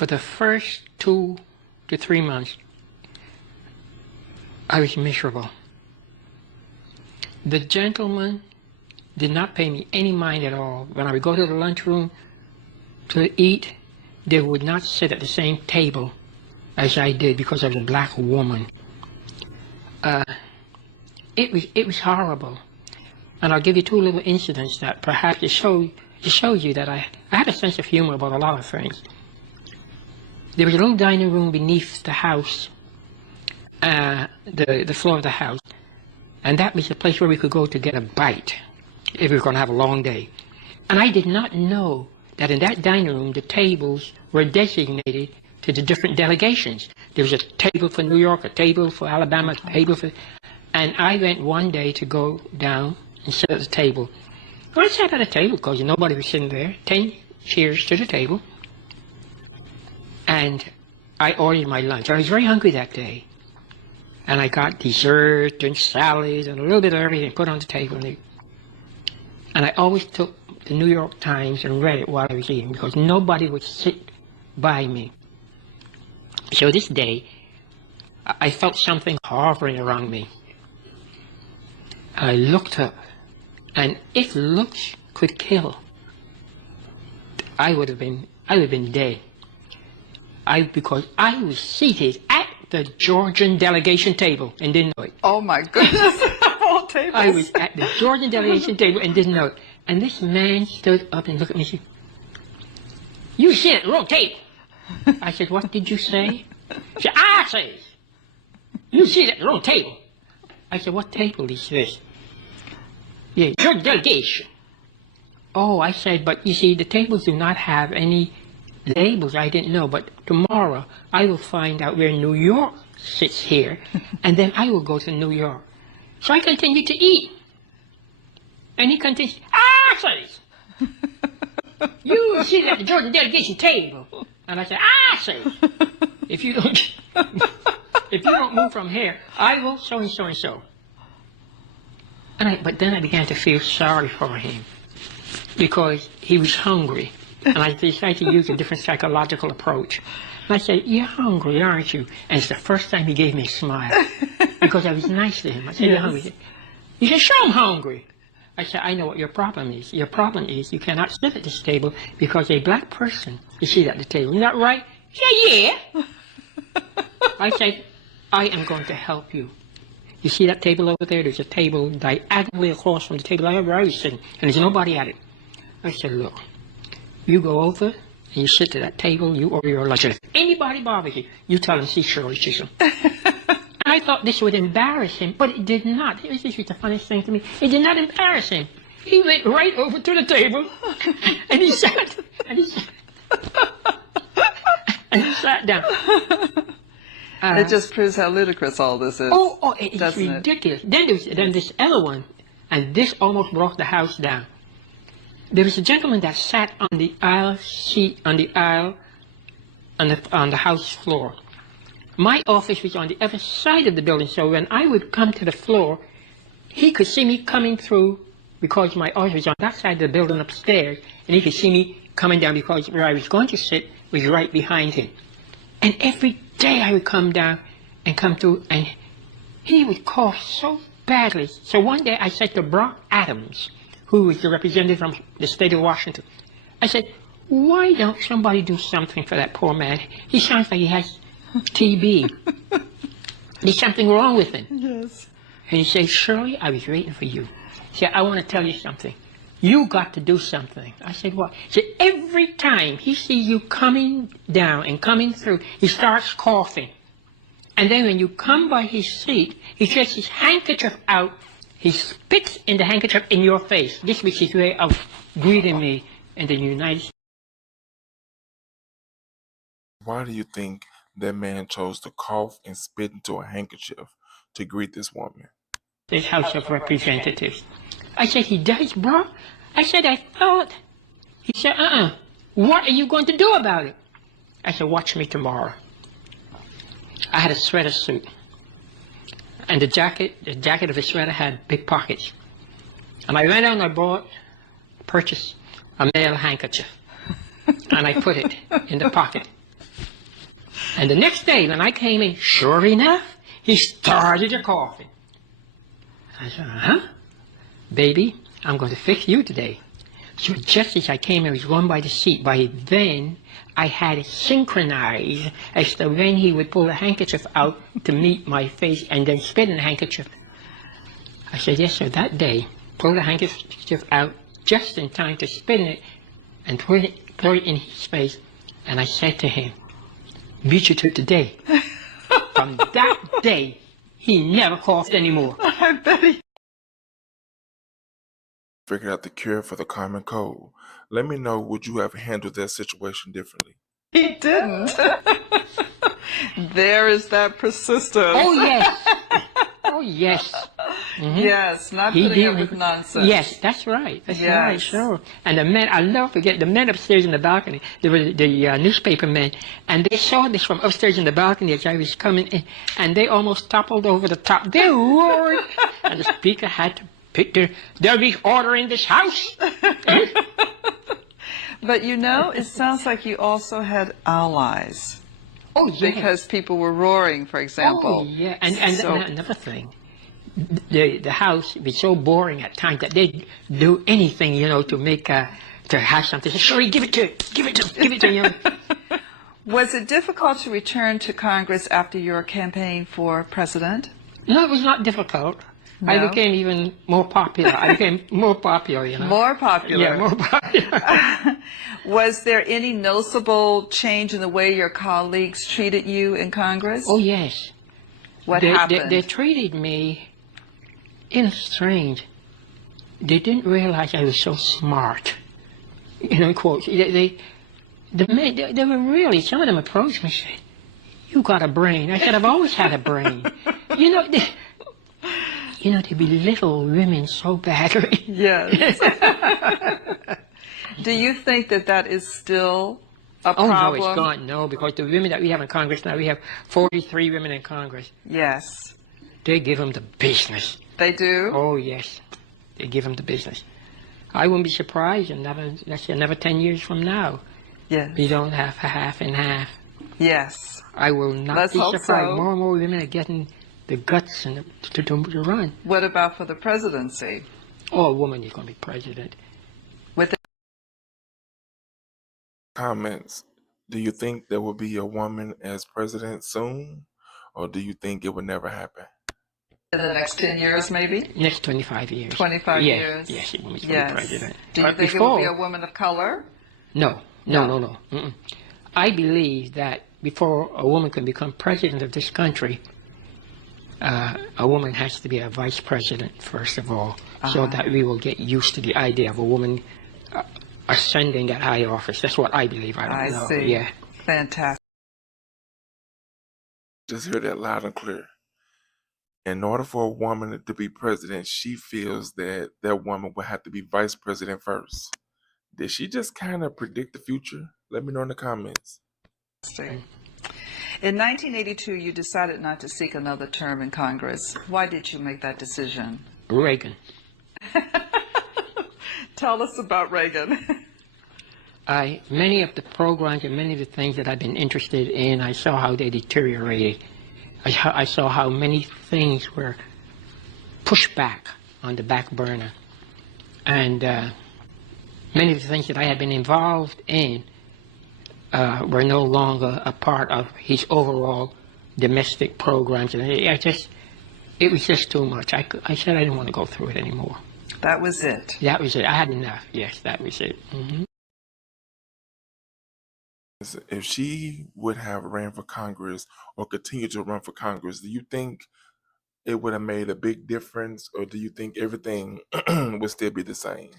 For the first 2 to 3 months, I was miserable. The gentleman did not pay me any mind at all. When I would go to the lunchroom to eat, they would not sit at the same table as I did because I was a black woman. It was horrible. And I'll give you 2 little incidents that perhaps it shows you that I had a sense of humor about a lot of things. There was a little dining room beneath the house, the floor of the house, and that was the place where we could go to get a bite if we were going to have a long day. And I did not know that in that dining room the tables were designated to the different delegations. There was a table for New York, a table for Alabama, a table for... And I went one day to go down and sit at the table. Well, I sat at a table because nobody was sitting there. 10 chairs to the table. And I ordered my lunch. I was very hungry that day. And I got dessert and salads and a little bit of everything put on the table. And I always took the New York Times and read it while I was eating because nobody would sit by me. So this day, I felt something hovering around me. I looked up, and if looks could kill, I would have been dead. Because I was seated at the Georgian delegation table and didn't know it. Oh my goodness! All tables. I was at the Georgian delegation table and didn't know it. And this man stood up and looked at me and said, "You sit at the wrong table." I said, "What did you say?" He said, "I say, you sit at the wrong table." I said, "What table is this?" "Yeah, your delegation." "Oh," I said, "but you see, the tables do not have any labels." I didn't know, but tomorrow I will find out where New York sits here, and then I will go to New York. So I continued to eat. And he continued, "I say, you sit at the Georgian delegation table." And I said, "I say, if you don't move from here, I will so and so and so." But then I began to feel sorry for him because he was hungry. And I decided to use a different psychological approach. And I said, "You're hungry, aren't you?" And it's the first time he gave me a smile because I was nice to him. I said, "You're hungry." He said, "Sure, I'm hungry." I said, "I know what your problem is. Your problem is you cannot sit at this table because a black person is seated at the table. Isn't that right?" He said, "Yeah." I said, "I am going to help you. You see that table over there? There's a table diagonally across from the table I was sitting, and there's nobody at it." I said, "Look, you go over and you sit to that table, you order your lunch. And if anybody bothers you, you tell them, see Shirley Chisholm." And I thought this would embarrass him, but it did not. This was the funniest thing to me. It did not embarrass him. He went right over to the table, and he sat, and he sat down. It just proves how ludicrous all this is. Oh, it's ridiculous. Then this other one, and this almost brought the house down. There was a gentleman that sat on the aisle seat, on the house floor. My office was on the other side of the building, so when I would come to the floor, he could see me coming through because my office was on that side of the building upstairs, and he could see me coming down because where I was going to sit was right behind him. And every day I would come down and come through, and he would cough so badly. So one day I said to Brock Adams, who was the representative from the state of Washington, I said, "Why don't somebody do something for that poor man? He sounds like he has TB. There's something wrong with him." Yes. And he said, "Shirley, I was waiting for you." He said, "I want to tell you something. You got to do something." I said, "What?" He said, "Every time he sees you coming down and coming through, he starts coughing. And then when you come by his seat, he takes his handkerchief out. He spits in the handkerchief in your face." This was his way of greeting me in the United States. Why do you think that man chose to cough and spit into a handkerchief to greet this woman? The House of Representatives. I said, "He does, bro?" I said, "I thought." He said, "What are you going to do about it?" I said, "Watch me tomorrow." I had a sweater suit. And the jacket of the sweater had big pockets. And I went out and I purchased a male handkerchief. And I put it in the pocket. And the next day when I came in, sure enough, he started coughing. I said, baby, I'm going to fix you today. So just as I came in, he was going by the seat. By then, I had it synchronized as to when he would pull the handkerchief out to meet my face and then spit in the handkerchief. I said, yes, sir, that day, pull the handkerchief out just in time to spit in it and throw it in his face. And I said to him, beat you to today. From that day, he never coughed anymore. I bet he. Figured out the cure for the common cold. Let me know, would you have handled that situation differently? He didn't. There is that persistence. Oh, yes. Oh, yes. Yes, not He putting up did. with nonsense. Yes, that's right. That's right, Yes. sure. And the men, I'll never forget, the men upstairs in the balcony, there were the newspaper men, and they saw this from upstairs in the balcony as I was coming in, and they almost toppled over the top. They roared, and the speaker had to pick there'll be order in this house. But you know, it sounds like you also had allies. Oh, yes. Because people were roaring, for example. Oh, yeah. And So- another thing, the house was so boring at times that they'd do anything, to make, to have something. Sorry, give it to you. Was it difficult to return to Congress after your campaign for president? No, it was not difficult. I No? became even more popular. I became more popular, More popular. Yeah, more popular. Was there any noticeable change in the way your colleagues treated you in Congress? Oh, yes. What they, happened? They treated me strange. They didn't realize I was so smart. In quotes. They were really, some of them approached me and said, you got a brain. I said, I've always had a brain. They belittle women so badly. Yes. Do you think that that is still a Oh, problem? no, it's gone. No, because the women that we have in Congress now, we have 43 women in Congress. Yes. They give them the business. They do? Oh, yes. They give them the business. I wouldn't be surprised in another 10 years from now. Yes. We don't have half and half. Yes. I will not Let's be hope surprised. so. More and more women are getting the guts and to run. What about for the presidency? Oh, a woman is going to be president. With Comments. Do you think there will be a woman as president soon? Or do you think it would never happen? in the next 10 years, maybe? Next 25 years. 25 Yes, years? Yes, a woman's going to Yes. be president. Do you But think it will be a woman of color? No. Mm-mm. I believe that before a woman can become president of this country, a woman has to be a vice president, first of all, so that we will get used to the idea of a woman ascending that high office. That's what I believe. I don't know. I see. Yeah. Fantastic. Just hear that loud and clear. In order for a woman to be president, she feels that that woman will have to be vice president first. Did she just kind of predict the future? Let me know in the comments. In 1982, you decided not to seek another term in Congress. Why did you make that decision? Reagan. Tell us about Reagan. Many of the programs and many of the things that I've been interested in, I saw how they deteriorated. I saw how many things were pushed back on the back burner. And many of the things that I had been involved in were no longer a part of his overall domestic programs. And it was just too much. I said I didn't want to go through it anymore. That was it. That was it. I had enough. Yes, that was it. Mm-hmm. If she would have ran for Congress or continued to run for Congress, do you think it would have made a big difference, or do you think everything would still be the same?